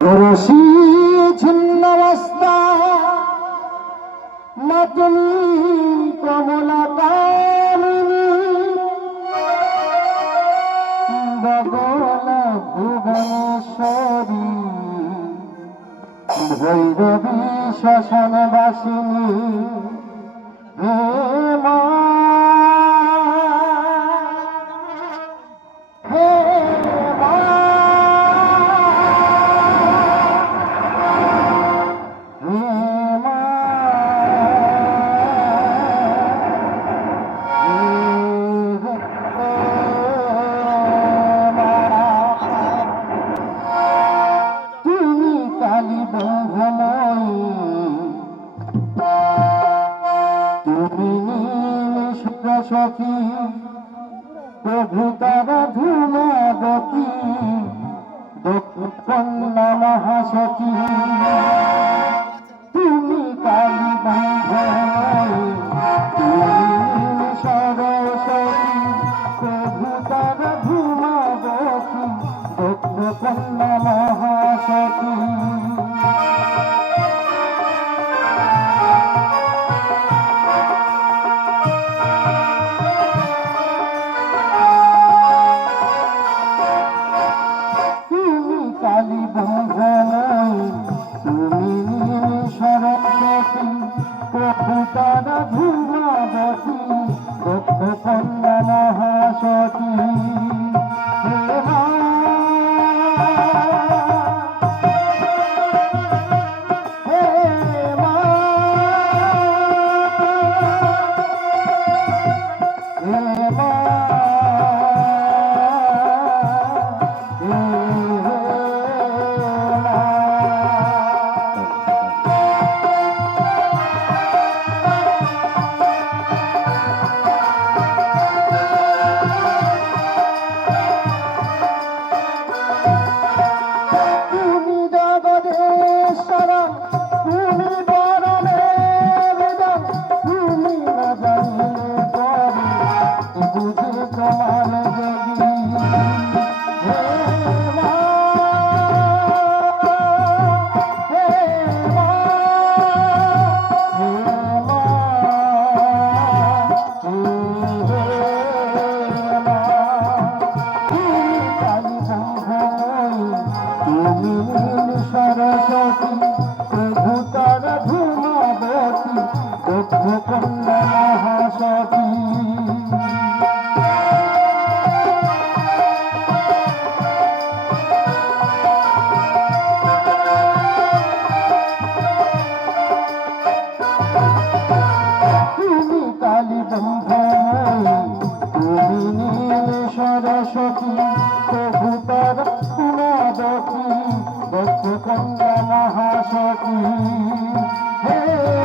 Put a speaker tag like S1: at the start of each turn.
S1: রশি ছিন্নবস্তা নতুন কমলা ভুবনেশ্বরী ভৈরবী শ্মশান হে মা শুক্রসখী প্রভু তারা ধূমাবতী দক্ষিণা মহাসখী। তুমি কালী তুমি সরস্বতী প্রভু দক্ষিণা মহাসখী। ধূমাবতী দক্ষ কন্যা মহাসতী তুমি সরস্বতী প্রভু তার ধূমাবতী ব্রহ্মময়ী নীল সরস্বতী কন্যা মহাসতী হে